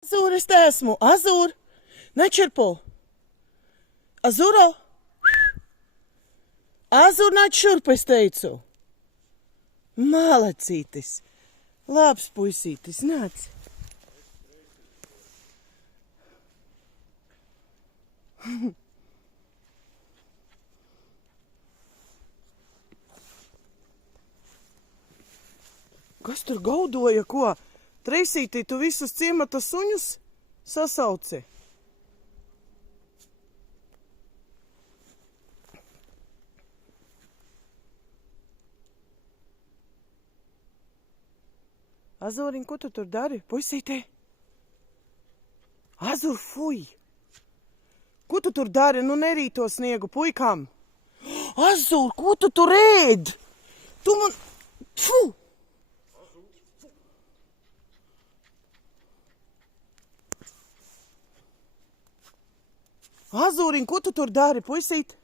Azūr, es te esmu. Azūr, nečirpo. Azūro. Azūr, nāc šurp, es teicu. Malacītis. Labs puisītis, nāc. Kas tur gaudoja, ko? Treisītī, tu visus ciemata suņus sasauci? Azoriņ, ko tu tur dari? Puisītī? Azur, fuj! Ko tu tur dari? Nu nerīt to sniegu puikām. Azur, ko tu tur ēd? Tu man... Tfu! Azūriņ, ko tu tur dari, puisīt?